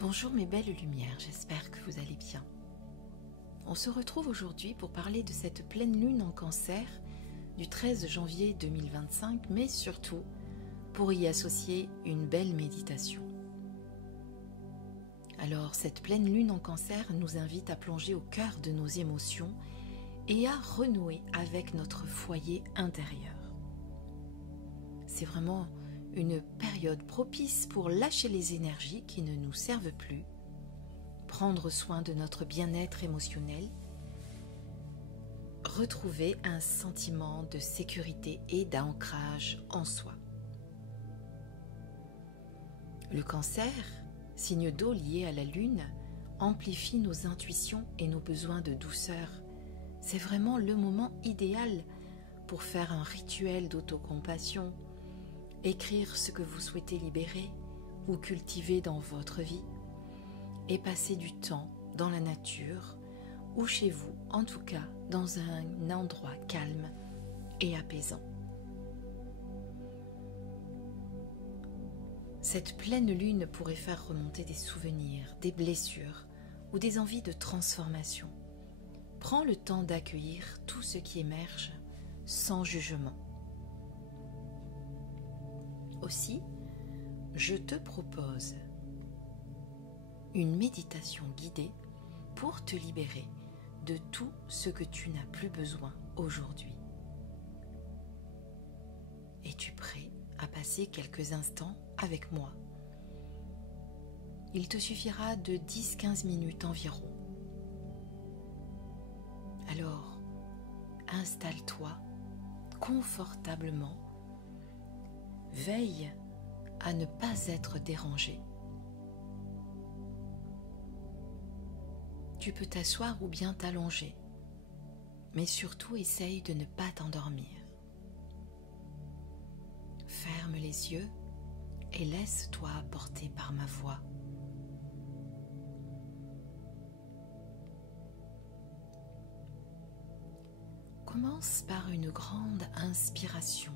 Bonjour mes belles lumières, j'espère que vous allez bien. On se retrouve aujourd'hui pour parler de cette pleine lune en Cancer du 13 janvier 2025, mais surtout pour y associer une belle méditation. Alors cette pleine lune en Cancer nous invite à plonger au cœur de nos émotions et à renouer avec notre foyer intérieur. C'est vraiment une période propice pour lâcher les énergies qui ne nous servent plus, prendre soin de notre bien-être émotionnel, retrouver un sentiment de sécurité et d'ancrage en soi. Le Cancer, signe d'eau lié à la Lune, amplifie nos intuitions et nos besoins de douceur. C'est vraiment le moment idéal pour faire un rituel d'autocompassion, écrire ce que vous souhaitez libérer ou cultiver dans votre vie et passer du temps dans la nature ou chez vous, en tout cas dans un endroit calme et apaisant. Cette pleine lune pourrait faire remonter des souvenirs, des blessures ou des envies de transformation. Prends le temps d'accueillir tout ce qui émerge sans jugement. Aussi, je te propose une méditation guidée pour te libérer de tout ce que tu n'as plus besoin aujourd'hui. Es-tu prêt à passer quelques instants avec moi? Il te suffira de 10-15 minutes environ. Alors, installe-toi confortablement. Veille à ne pas être dérangé. Tu peux t'asseoir ou bien t'allonger, mais surtout essaye de ne pas t'endormir. Ferme les yeux et laisse-toi porter par ma voix. Commence par une grande inspiration.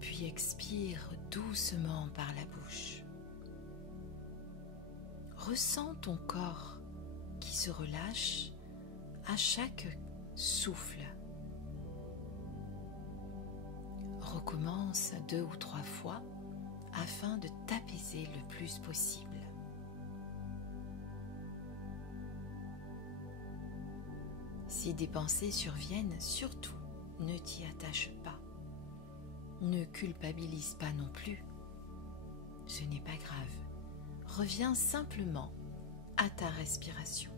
Puis expire doucement par la bouche. Ressens ton corps qui se relâche à chaque souffle. Recommence 2 ou 3 fois afin de t'apaiser le plus possible. Si des pensées surviennent, surtout ne t'y attache pas. Ne culpabilise pas non plus. Ce n'est pas grave. Reviens simplement à ta respiration.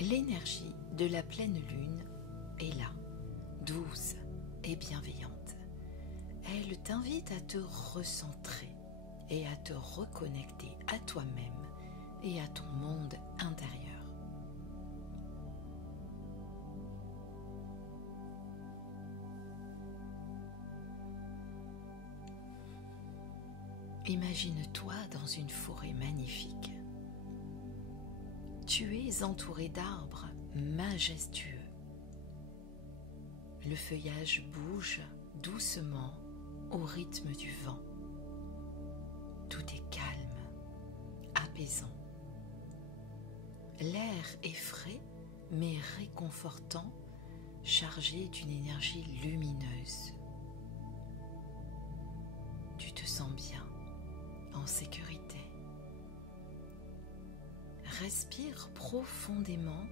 L'énergie de la pleine lune est là, douce et bienveillante. Elle t'invite à te recentrer et à te reconnecter à toi-même et à ton monde intérieur. Imagine-toi dans une forêt magnifique. Tu es entouré d'arbres majestueux. Le feuillage bouge doucement au rythme du vent. Tout est calme, apaisant. L'air est frais mais réconfortant, chargé d'une énergie lumineuse. Tu te sens bien, en sécurité. Respire profondément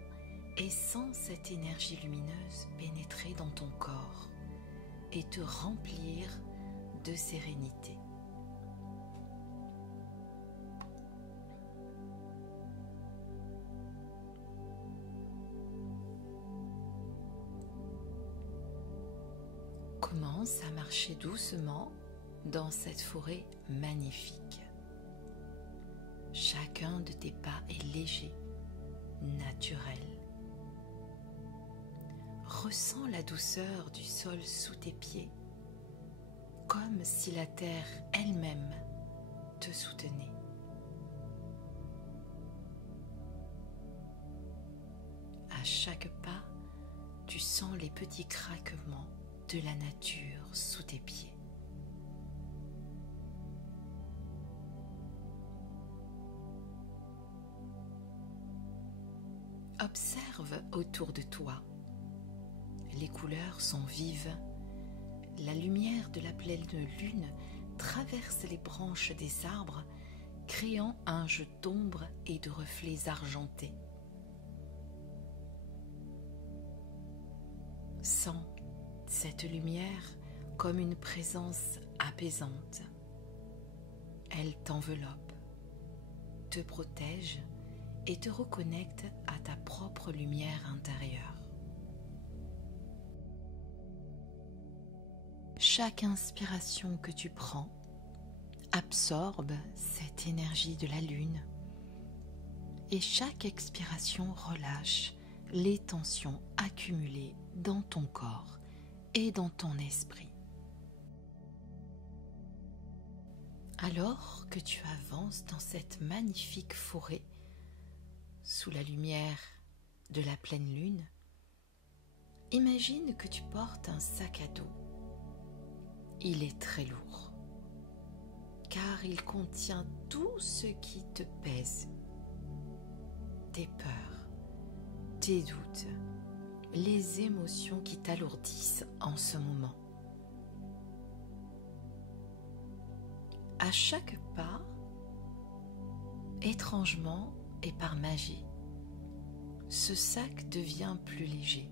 et sens cette énergie lumineuse pénétrer dans ton corps et te remplir de sérénité. Commence à marcher doucement dans cette forêt magnifique. Chacun de tes pas est léger, naturel. Ressens la douceur du sol sous tes pieds, comme si la terre elle-même te soutenait. À chaque pas, tu tu sens les petits craquements de la nature sous tes pieds. Observe autour de toi. Les couleurs sont vives. La lumière de la pleine lune traverse les branches des arbres, créant un jeu d'ombres et de reflets argentés. Sens cette lumière comme une présence apaisante. Elle t'enveloppe, te protège et te reconnecte à ta propre lumière intérieure. Chaque inspiration que tu prends absorbe cette énergie de la lune et chaque expiration relâche les tensions accumulées dans ton corps et dans ton esprit. Alors que tu avances dans cette magnifique forêt sous la lumière de la pleine lune, imagine que tu portes un sac à dos. Il est très lourd, car il contient tout ce qui te pèse. Tes peurs, tes doutes, les émotions qui t'alourdissent en ce moment. À chaque pas, étrangement et par magie, ce sac devient plus léger.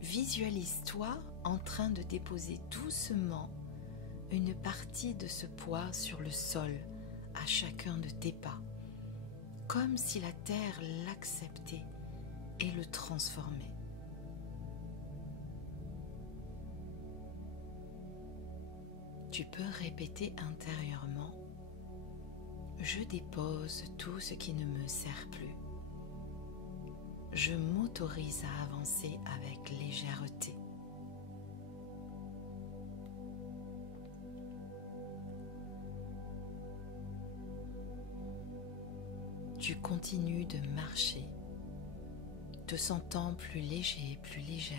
Visualise-toi en train de déposer doucement une partie de ce poids sur le sol à chacun de tes pas, comme si la terre l'acceptait et le transformait. Tu peux répéter intérieurement: je dépose tout ce qui ne me sert plus. Je m'autorise à avancer avec légèreté. Tu continues de marcher, te sentant plus léger et plus légère.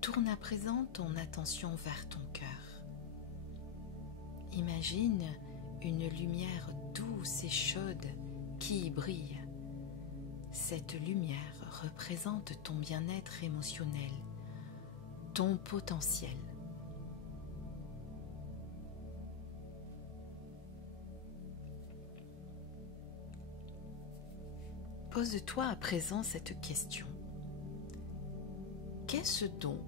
Tourne à présent ton attention vers ton cœur. Imagine une lumière douce et chaude qui y brille. Cette lumière représente ton bien-être émotionnel, ton potentiel. Pose-toi à présent cette question. Qu'est-ce dont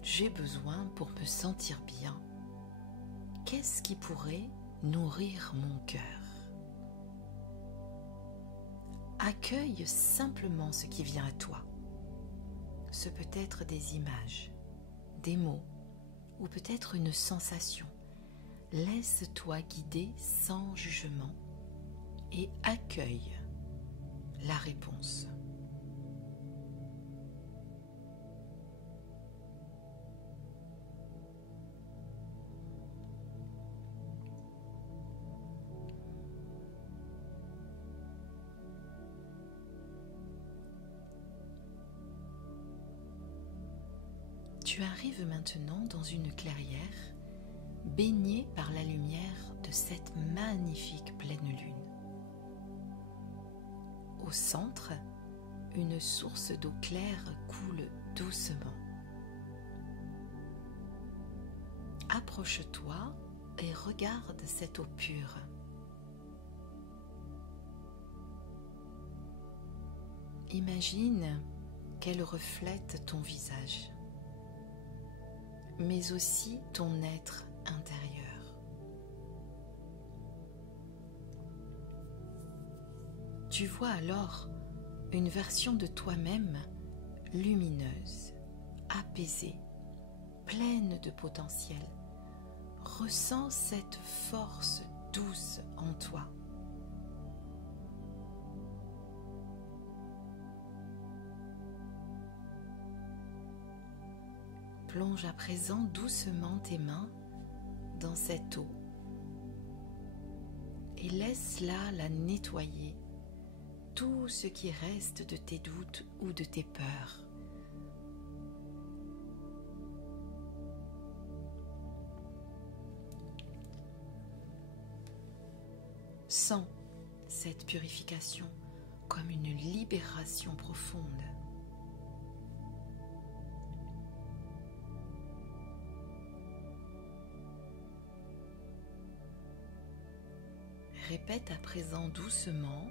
j'ai besoin pour me sentir bien? Qu'est-ce qui pourrait nourrir mon cœur? Accueille simplement ce qui vient à toi. Ce peut être des images, des mots ou peut-être une sensation. Laisse-toi guider sans jugement et accueille la réponse. Tu arrives maintenant dans une clairière baignée par la lumière de cette magnifique pleine lune. Au centre, une source d'eau claire coule doucement. Approche-toi et regarde cette eau pure. Imagine qu'elle reflète ton visage, mais aussi ton être intérieur. Tu vois alors une version de toi-même lumineuse, apaisée, pleine de potentiel. Ressens cette force douce en toi. Plonge à présent doucement tes mains dans cette eau et laisse-la la nettoyer tout ce qui reste de tes doutes ou de tes peurs. Sens cette purification comme une libération profonde. Répète à présent doucement: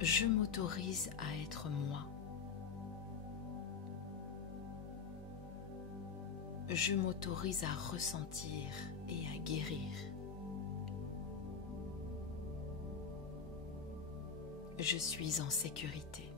je m'autorise à être moi. Je m'autorise à ressentir et à guérir. Je suis en sécurité.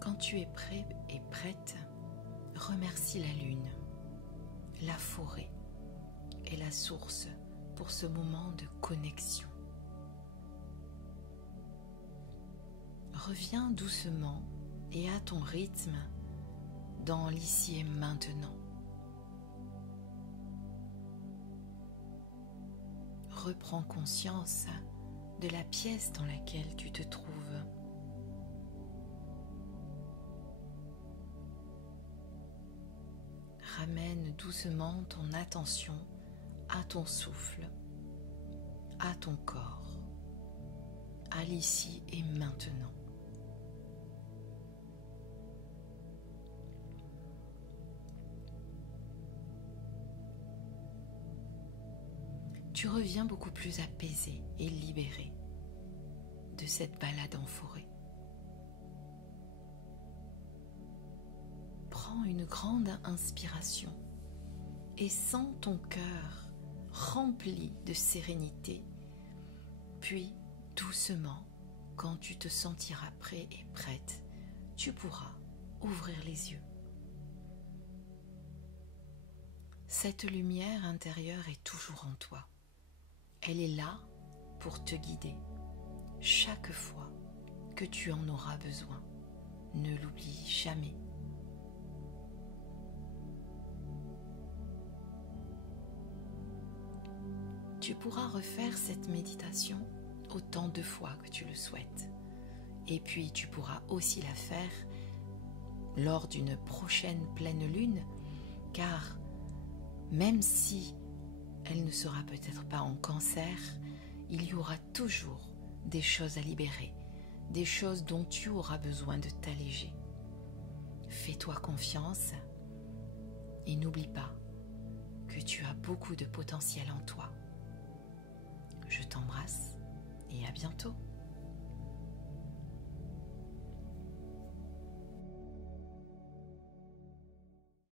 Quand tu es prêt et prête, remercie la lune, la forêt et la source pour ce moment de connexion. Reviens doucement et à ton rythme dans l'ici et maintenant. Reprends conscience de la pièce dans laquelle tu te trouves. Ramène doucement ton attention à ton souffle, à ton corps, à l'ici et maintenant. Tu reviens beaucoup plus apaisé et libéré de cette balade en forêt. Prends une grande inspiration et sens ton cœur rempli de sérénité, puis doucement, quand tu te sentiras prêt et prête, tu pourras ouvrir les yeux. Cette lumière intérieure est toujours en toi. Elle est là pour te guider chaque fois que tu en auras besoin. Ne l'oublie jamais. Tu pourras refaire cette méditation autant de fois que tu le souhaites. Et puis tu pourras aussi la faire lors d'une prochaine pleine lune, car même si elle ne sera peut-être pas en Cancer, il y aura toujours des choses à libérer, des choses dont tu auras besoin de t'alléger. Fais-toi confiance et n'oublie pas que tu as beaucoup de potentiel en toi. Je t'embrasse et à bientôt.